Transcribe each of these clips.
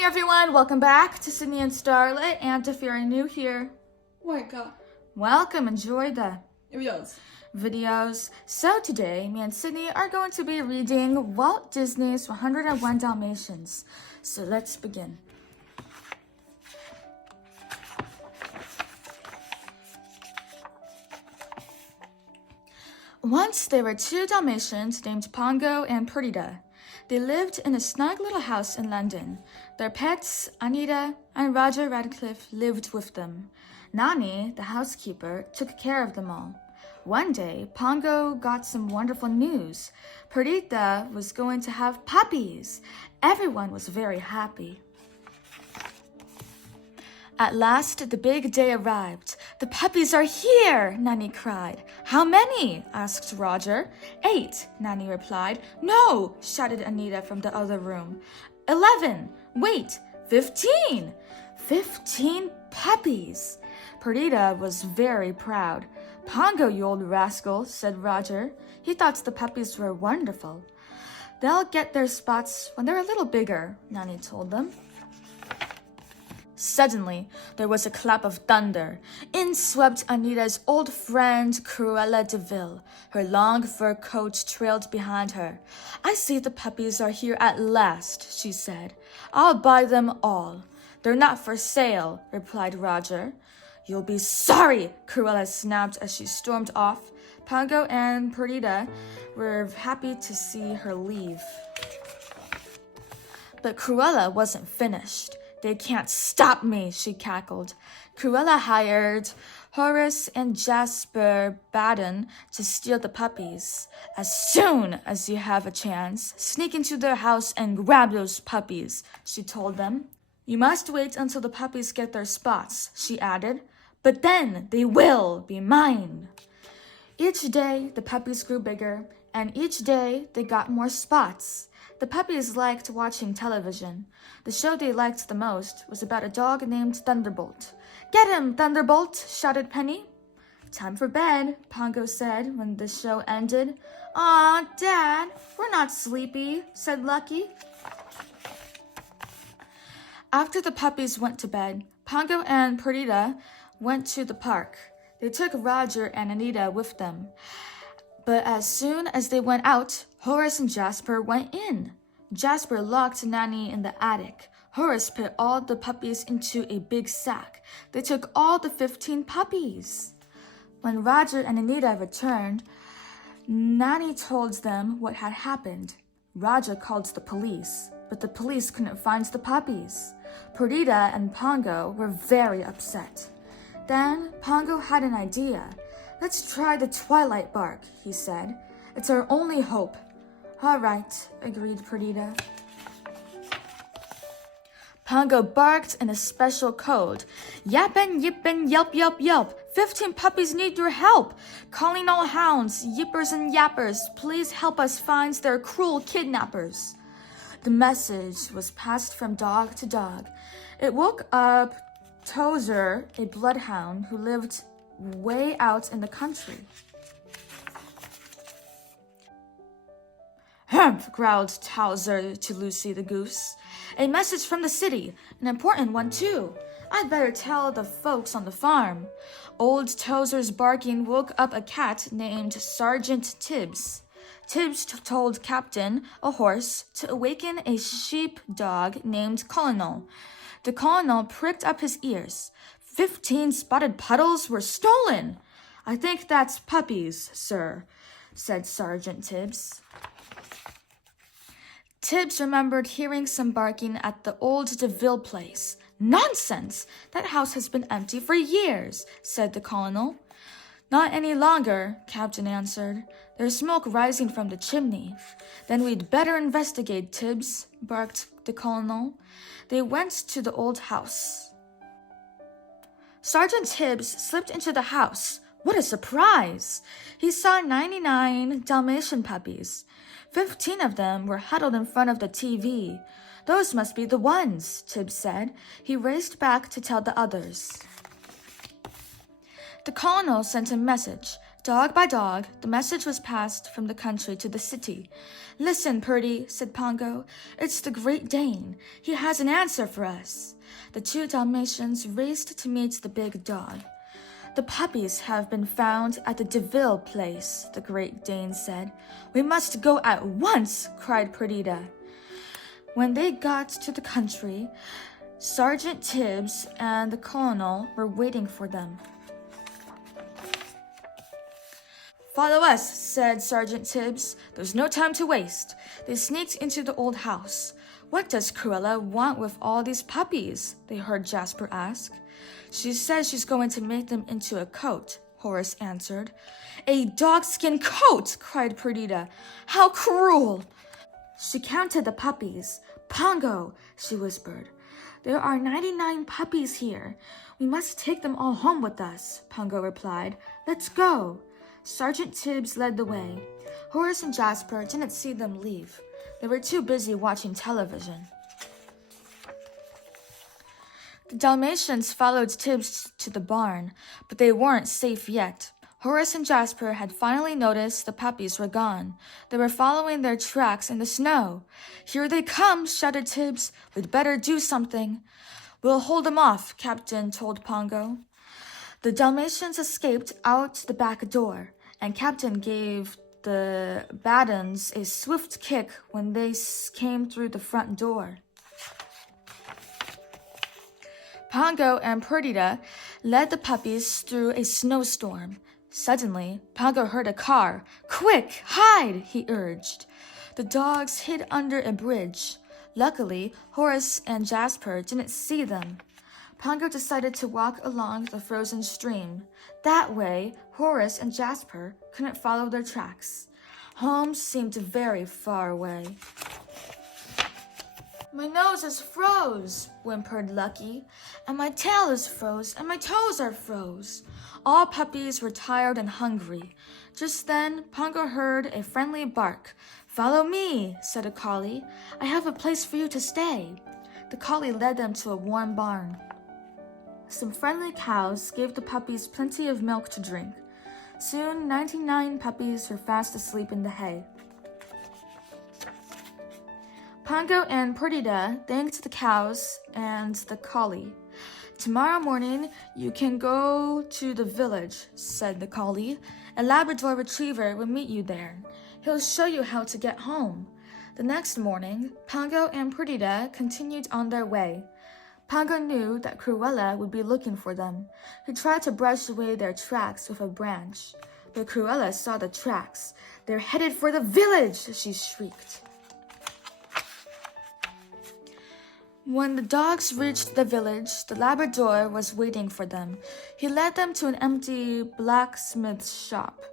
Hi everyone, welcome back to Sydney and Starlet, and if you're new here, welcome, enjoy the videos. So today, me and Sydney are going to be reading Walt Disney's 101 Dalmatians. So let's begin. Once there were two Dalmatians named Pongo and Perdita. They lived in a snug little house in London. Their pets, Anita and Roger Radcliffe, lived with them. Nani, the housekeeper, took care of them all. One day, Pongo got some wonderful news. Perdita was going to have puppies. Everyone was very happy. At last, the big day arrived. The puppies are here, Nani cried. How many? Asked Roger. 8, Nani replied. No, shouted Anita from the other room. 11. Wait, 15. 15 puppies. Perdita was very proud. Pongo, you old rascal, said Roger. He thought the puppies were wonderful. They'll get their spots when they're a little bigger, Nani told them. Suddenly, there was a clap of thunder. In swept Anita's old friend, Cruella de Vil. Her long fur coat trailed behind her. I see the puppies are here at last, she said. I'll buy them all. They're not for sale, replied Roger. You'll be sorry, Cruella snapped as she stormed off. Pongo and Perdita were happy to see her leave. But Cruella wasn't finished. They can't stop me, she cackled. Cruella hired Horace and Jasper Baden to steal the puppies. As soon as you have a chance, sneak into their house and grab those puppies, she told them. You must wait until the puppies get their spots, she added. But then they will be mine. Each day, the puppies grew bigger, and each day they got more spots. The puppies liked watching television. The show they liked the most was about a dog named Thunderbolt. Get him, Thunderbolt, shouted Penny. Time for bed, Pongo said when the show ended. Aw, Dad, we're not sleepy, said Lucky. After the puppies went to bed, Pongo and Perdita went to the park. They took Roger and Anita with them. But as soon as they went out, Horace and Jasper went in. Jasper locked Nani in the attic. Horace put all the puppies into a big sack. They took all the 15 puppies. When Roger and Anita returned, Nani told them what had happened. Roger called the police, but the police couldn't find the puppies. Perdita and Pongo were very upset. Then Pongo had an idea. Let's try the twilight bark, he said. It's our only hope. All right, agreed Perdita. Pongo barked in a special code. Yappin', yippin', yelp, yelp, yelp. 15 puppies need your help. Calling all hounds, yippers and yappers, please help us find their cruel kidnappers. The message was passed from dog to dog. It woke up Tozer, a bloodhound who lived way out in the country. Humph, growled Towser to Lucy the goose. A message from the city, an important one too. I'd better tell the folks on the farm. Old Tozer's barking woke up a cat named Sergeant Tibbs. Tibbs told Captain, a horse, to awaken a sheepdog named Colonel. The colonel pricked up his ears. 15 spotted puddles were stolen. I think that's puppies, sir, said Sergeant Tibbs. Tibbs remembered hearing some barking at the old DeVille place. Nonsense! That house has been empty for years, said the colonel. Not any longer, Captain answered. There's smoke rising from the chimney. Then we'd better investigate, Tibbs, barked the colonel. They went to the old house. Sergeant Tibbs slipped into the house. What a surprise! He saw 99 Dalmatian puppies. 15 of them were huddled in front of the TV. Those must be the ones, Tibbs said. He raced back to tell the others. The colonel sent a message. Dog by dog, the message was passed from the country to the city. Listen, Purdy, said Pongo. It's the Great Dane. He has an answer for us. The two Dalmatians raced to meet the big dog. The puppies have been found at the DeVille place, the Great Dane said. We must go at once, cried Perdita. When they got to the country, Sergeant Tibbs and the colonel were waiting for them. Follow us, said Sergeant Tibbs. There's no time to waste. They sneaked into the old house. What does Cruella want with all these puppies? They heard Jasper ask. She says she's going to make them into a coat, Horace answered. A dogskin coat, cried Perdita. How cruel! She counted the puppies. Pongo, she whispered. There are 99 puppies here. We must take them all home with us, Pongo replied. Let's go. Sergeant Tibbs led the way. Horace and Jasper didn't see them leave. They were too busy watching television. The Dalmatians followed Tibbs to the barn, but they weren't safe yet. Horace and Jasper had finally noticed the puppies were gone. They were following their tracks in the snow. Here they come, shouted Tibbs. We'd better do something. We'll hold them off, Captain told Pongo. The Dalmatians escaped out the back door, and Captain gave the Baddens a swift kick when they came through the front door. Pongo and Perdita led the puppies through a snowstorm. Suddenly, Pongo heard a car. Quick, hide, he urged. The dogs hid under a bridge. Luckily, Horace and Jasper didn't see them. Pongo decided to walk along the frozen stream. That way, Horace and Jasper couldn't follow their tracks. Home seemed very far away. My nose is froze, whimpered Lucky, and my tail is froze, and my toes are froze. All puppies were tired and hungry. Just then, Pongo heard a friendly bark. Follow me, said a collie. I have a place for you to stay. The collie led them to a warm barn. Some friendly cows gave the puppies plenty of milk to drink. Soon, 99 puppies were fast asleep in the hay. Pongo and Perdita thanked the cows and the collie. Tomorrow morning, you can go to the village, said the collie. A Labrador retriever will meet you there. He'll show you how to get home. The next morning, Pongo and Perdita continued on their way. Pongo knew that Cruella would be looking for them. He tried to brush away their tracks with a branch. But Cruella saw the tracks. They're headed for the village, she shrieked. When the dogs reached the village, the Labrador was waiting for them. He led them to an empty blacksmith's shop.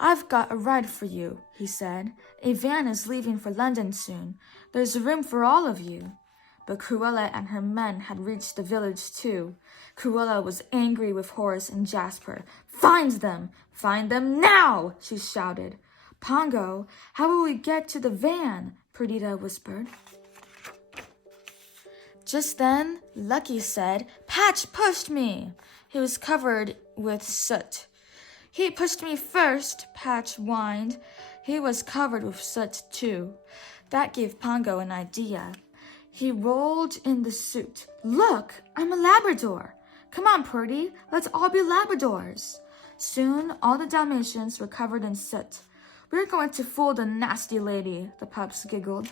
I've got a ride for you, he said. A van is leaving for London soon. There's room for all of you. But Cruella and her men had reached the village too. Cruella was angry with Horace and Jasper. Find them! Find them now! She shouted. Pongo, how will we get to the van? Perdita whispered. Just then, Lucky said, Patch pushed me. He was covered with soot. He pushed me first, Patch whined. He was covered with soot too. That gave Pongo an idea. He rolled in the soot. Look, I'm a Labrador. Come on, Purdy, let's all be Labradors. Soon, all the Dalmatians were covered in soot. We're going to fool the nasty lady, the pups giggled.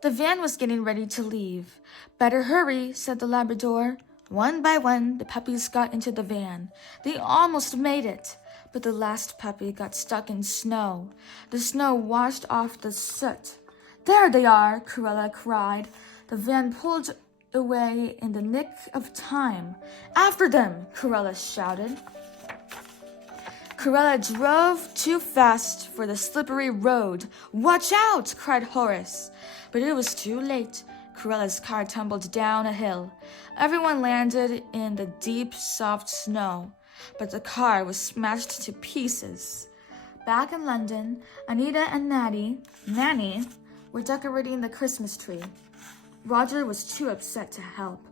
The van was getting ready to leave. Better hurry, said the Labrador. One by one, the puppies got into the van. They almost made it, but the last puppy got stuck in snow. The snow washed off the soot. There they are, Cruella cried. The van pulled away in the nick of time. After them, Cruella shouted. Cruella drove too fast for the slippery road. Watch out, cried Horace. But it was too late. Cruella's car tumbled down a hill. Everyone landed in the deep, soft snow, but the car was smashed to pieces. Back in London, Anita and Nanny, were decorating the Christmas tree. Roger was too upset to help.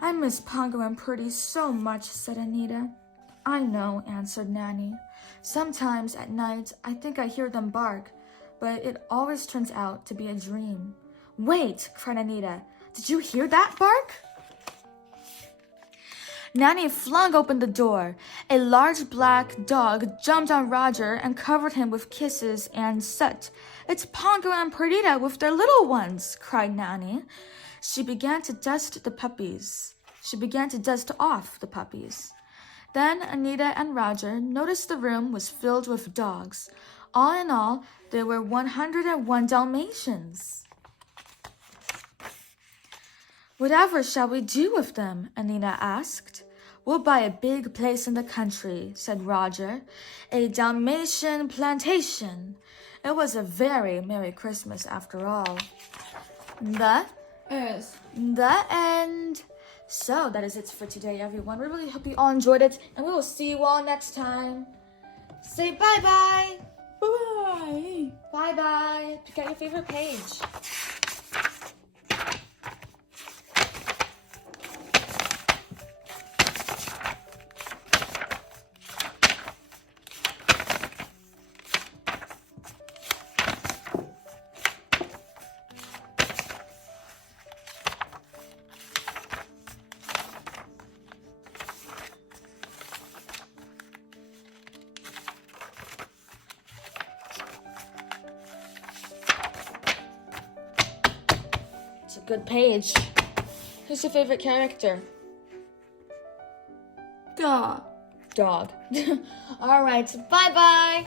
I miss Pongo and Purdy so much, said Anita. I know, answered Nanny. Sometimes at night I think I hear them bark, but it always turns out to be a dream. Wait, cried Anita. Did you hear that bark? Nanny flung open the door. A large black dog jumped on Roger and covered him with kisses and soot. It's Pongo and Perdita with their little ones, cried Nanny. She began to dust off the puppies. Then Anita and Roger noticed the room was filled with dogs. All in all, there were 101 Dalmatians. Whatever shall we do with them? Anita asked. We'll buy a big place in the country, said Roger. A Dalmatian plantation. It was a very Merry Christmas after all. The end. So that is it for today, everyone. We really hope you all enjoyed it, and we will see you all next time. Say bye-bye. Bye-bye. Bye-bye. Pick out your favorite page. It's a good page. Who's your favorite character? Dog. Dog. All right. Bye-bye.